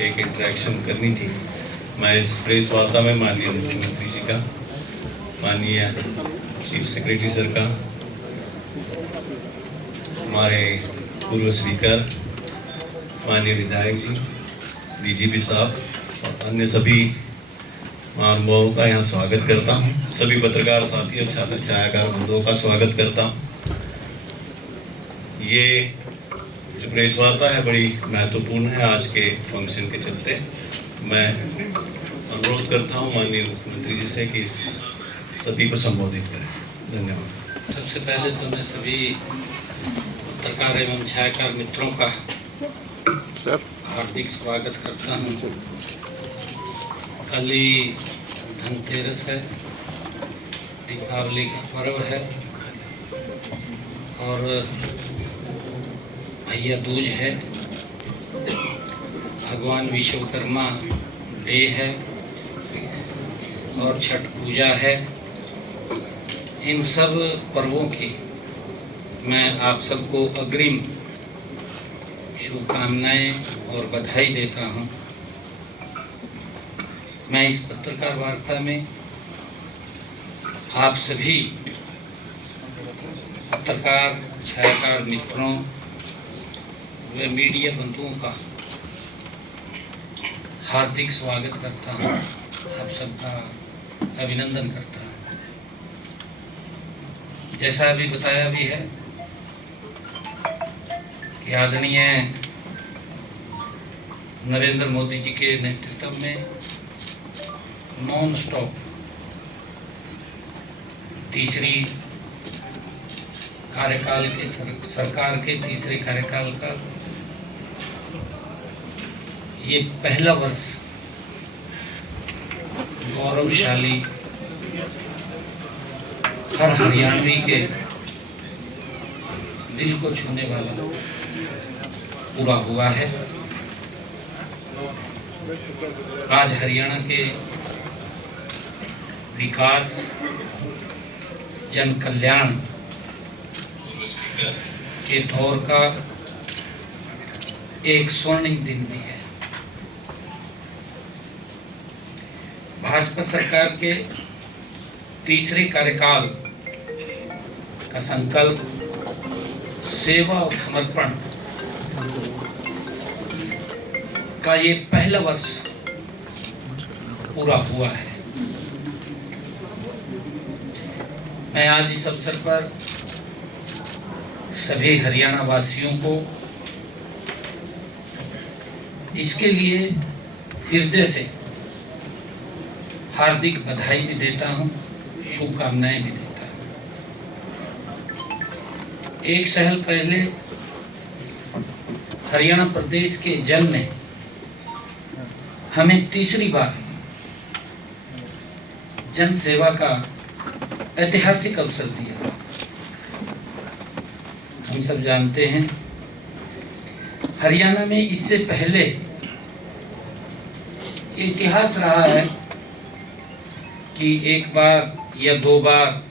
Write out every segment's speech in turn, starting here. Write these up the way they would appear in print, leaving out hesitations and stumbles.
एक इंटरेक्शन करनी थी। मैं इस प्रेस वार्ता में माननीय मुख्यमंत्री जी का, माननीय चीफ सेक्रेटरी सर का, हमारे पूर्व स्पीकर माननीय विधायक जी, डीजीपी साहब और अन्य सभी महानुभावों का यहाँ स्वागत करता हूँ। सभी पत्रकार साथी और छायाकार बंधुओं का स्वागत करता हूँ। ये जो प्रेस वार्ता है बड़ी महत्वपूर्ण है आज के फंक्शन के चलते। मैं अनुरोध करता हूँ माननीय मुख्यमंत्री जी से कि सभी को संबोधित करें। धन्यवाद। सबसे पहले तो मैं सभी पत्रकार एवं छायाकार मित्रों का हार्दिक स्वागत करता हूँ। कल ही धनतेरस है, दीपावली का पर्व है और भैया दूज है, भगवान विश्वकर्मा डे है और छठ पूजा है। इन सब पर्वों की मैं आप सबको अग्रिम शुभकामनाएं और बधाई देता हूं। मैं इस पत्रकार वार्ता में आप सभी पत्रकार छायाकार मित्रों व मीडिया बंधुओं का हार्दिक स्वागत करता हूं, आप सबका अभिनंदन करता हूं। जैसा अभी बताया भी है कि आदरणीय नरेंद्र मोदी जी के नेतृत्व में नॉन स्टॉप तीसरी कार्यकाल के सरकार के तीसरे कार्यकाल का ये पहला वर्ष गौरवशाली हर हरियाणवी के दिल को छूने वाला पूरा हुआ है। आज हरियाणा के विकास, जन कल्याण के दौर का एक स्वर्णिम दिन भी है। भाजपा सरकार के तीसरे कार्यकाल का संकल्प सेवा और समर्पण का ये पहला वर्ष पूरा हुआ है। मैं आज इस अवसर पर सभी हरियाणा वासियों को इसके लिए हृदय से हार्दिक बधाई भी देता हूं, शुभकामनाएं भी देता हूं। एक साल पहले हरियाणा प्रदेश के जन ने हमें तीसरी बार जन सेवा का ऐतिहासिक अवसर दिया। हम सब जानते हैं हरियाणा में इससे पहले इतिहास रहा है कि एक बार या दो बार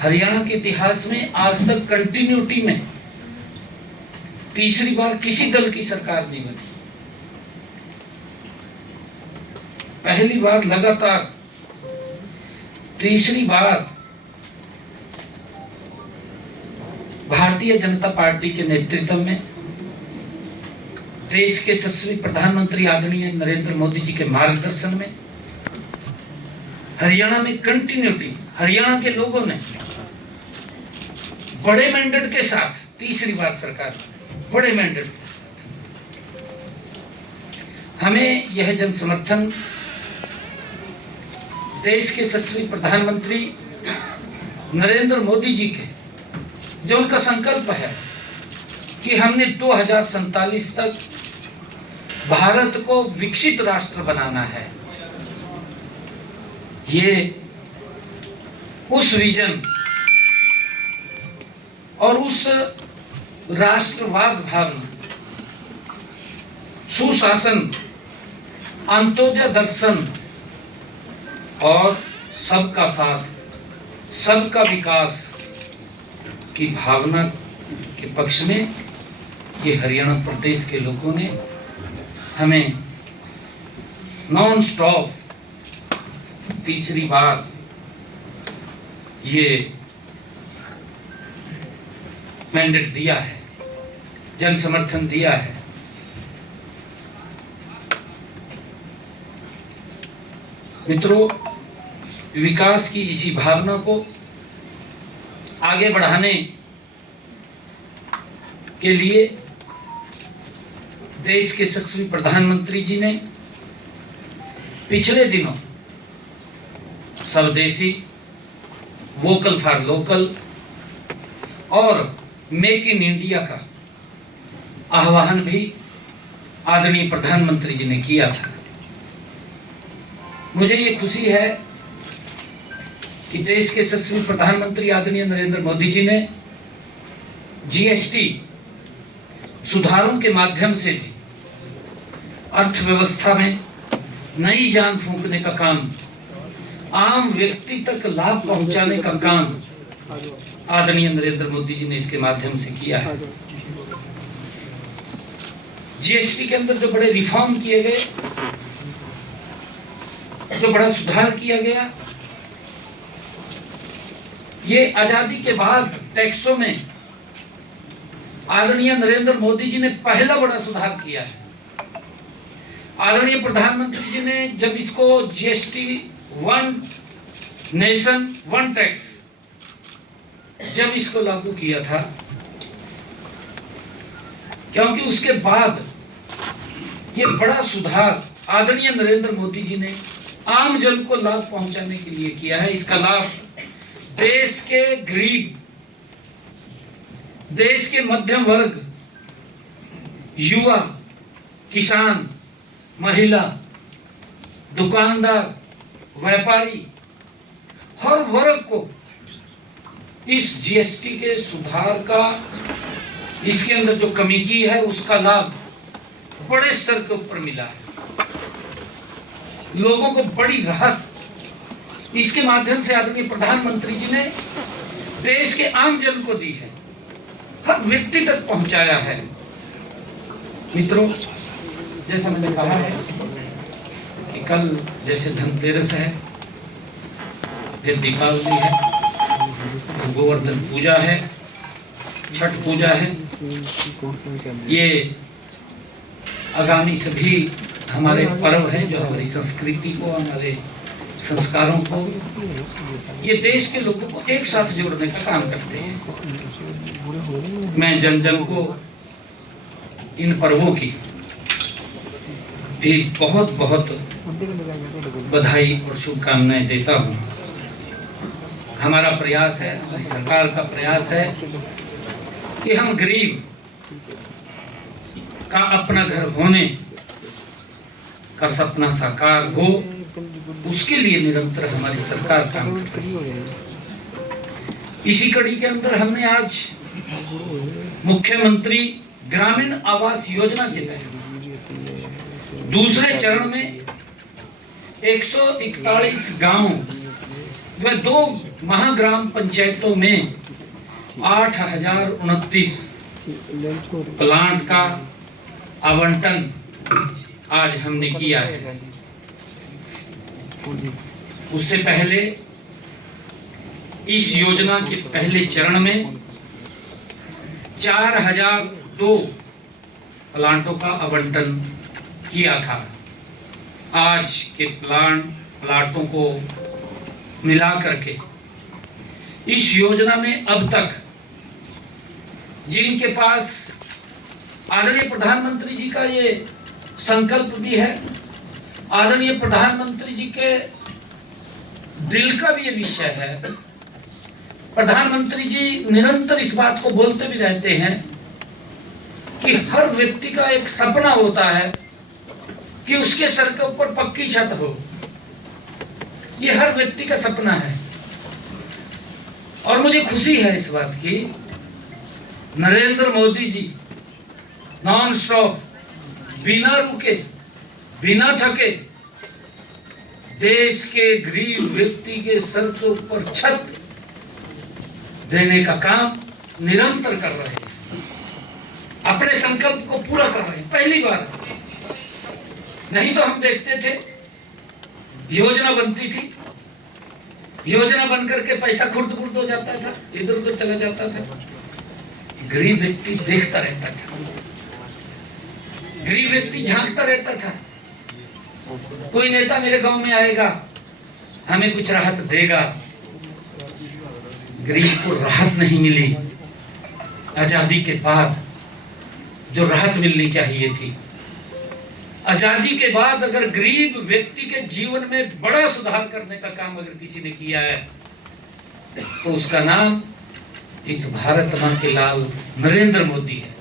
हरियाणा के इतिहास में आज तक कंटिन्यूटी में तीसरी बार किसी दल की सरकार नहीं बनी। पहली बार लगातार तीसरी बार भारतीय जनता पार्टी के नेतृत्व में देश के यशस्वी प्रधानमंत्री आदरणीय नरेंद्र मोदी जी के मार्गदर्शन में हरियाणा में कंटिन्यूटी, हरियाणा के लोगों ने बड़े मैंडेट के साथ तीसरी बार सरकार, बड़े मैंडेट के साथ हमें यह जन समर्थन देश के यशस्वी प्रधानमंत्री नरेंद्र मोदी जी के जो उनका संकल्प है कि हमने 2047 तक भारत को विकसित राष्ट्र बनाना है, ये उस विजन और उस राष्ट्रवाद भावना, सुशासन, अंत्योदय दर्शन और सबका साथ, सबका विकास की भावना के पक्ष में ये हरियाणा प्रदेश के लोगों ने हमें नॉन स्टॉप तीसरी बार ये मैंडेट दिया है, जन समर्थन दिया है। मित्रों, विकास की इसी भावना को आगे बढ़ाने के लिए देश के यशस्वी प्रधानमंत्री जी ने पिछले दिनों स्वदेशी, वोकल फॉर लोकल और मेक इन इंडिया का आह्वान भी आदरणीय प्रधानमंत्री जी ने किया था। मुझे ये खुशी है कि देश के यशस्वी प्रधानमंत्री आदरणीय नरेंद्र मोदी जी ने जीएसटी सुधारों के माध्यम से भी अर्थव्यवस्था में नई जान फूंकने का काम, आम व्यक्ति तक लाभ पहुंचाने का काम आदरणीय नरेंद्र मोदी जी ने इसके माध्यम से किया है। जीएसटी के अंदर जो बड़े रिफॉर्म किए गए, जो बड़ा सुधार किया गया, ये आजादी के बाद टैक्सों में आदरणीय नरेंद्र मोदी जी ने पहला बड़ा सुधार किया है। आदरणीय प्रधानमंत्री जी ने जब इसको GST one nation one tax जब इसको लागू किया था, क्योंकि उसके बाद ये बड़ा सुधार आदरणीय नरेंद्र मोदी जी ने आम जन को लाभ पहुंचाने के लिए किया है। इसका लाभ देश के गरीब, देश के मध्यम वर्ग, युवा, किसान, महिला, दुकानदार, व्यापारी, हर वर्ग को इस जीएसटी के सुधार का, इसके अंदर जो कमी की है उसका लाभ बड़े स्तर के ऊपर मिला है। लोगों को बड़ी राहत इसके माध्यम से आदरणीय प्रधानमंत्री जी ने देश के आम जन को दी है, हर व्यक्ति तक पहुंचाया है। मित्रों, जैसा मैंने कहा है कि कल जैसे धनतेरस है, फिर दीपावली है, फिर गोवर्धन पूजा है, छठ पूजा है, ये आगामी सभी हमारे पर्व है जो हमारी संस्कृति को, हमारे संस्कारों को, ये देश के लोगों को एक साथ जोड़ने का काम करते हैं। मैं जन जन को इन पर्वों की भी बहुत बहुत बधाई और शुभकामनाएं देता हूँ। हमारा प्रयास है, हमारी सरकार का प्रयास है कि हम गरीब का अपना घर होने का सपना साकार हो, उसके लिए निरंतर हमारी सरकार काम कर रही है। इसी कड़ी के अंदर हमने आज मुख्यमंत्री ग्रामीण आवास योजना के तहत दूसरे चरण में 141 गांवों व 2 महाग्राम पंचायतों में 8029 प्लांट का आवंटन आज हमने किया है। उससे पहले इस योजना के पहले चरण में 4002 प्लांटों का आवंटन किया था। आज के प्लांटों को मिला करके इस योजना में अब तक जिनके पास आदरणीय प्रधानमंत्री जी का ये संकल्प भी है, आदरणीय प्रधानमंत्री जी के दिल का भी ये विषय है। प्रधानमंत्री जी निरंतर इस बात को बोलते भी रहते हैं कि हर व्यक्ति का एक सपना होता है कि उसके सर के ऊपर पक्की छत हो। ये हर व्यक्ति का सपना है और मुझे खुशी है इस बात की, नरेंद्र मोदी जी नॉन स्टॉप, बिना रुके, बिना थके देश के गरीब व्यक्ति के सर के ऊपर छत देने का काम निरंतर कर रहे हैं। अपने संकल्प संकल्प को पूरा कर रहे हैं, पहली बार। नहीं तो हम देखते थे योजना बनती थी, योजना बन करके पैसा खुर्द बुर्द हो जाता था, इधर उधर चला जाता था, गरीब व्यक्ति देखता रहता था, गरीब व्यक्ति झांकता रहता था। कोई नेता मेरे गांव में आएगा, हमें कुछ राहत देगा। गरीब को राहत नहीं मिली। आजादी के बाद जो राहत मिलनी चाहिए थी, आजादी के बाद अगर गरीब व्यक्ति के जीवन में बड़ा सुधार करने का काम अगर किसी ने किया है तो उसका नाम इस भारत मां के लाल नरेंद्र मोदी है।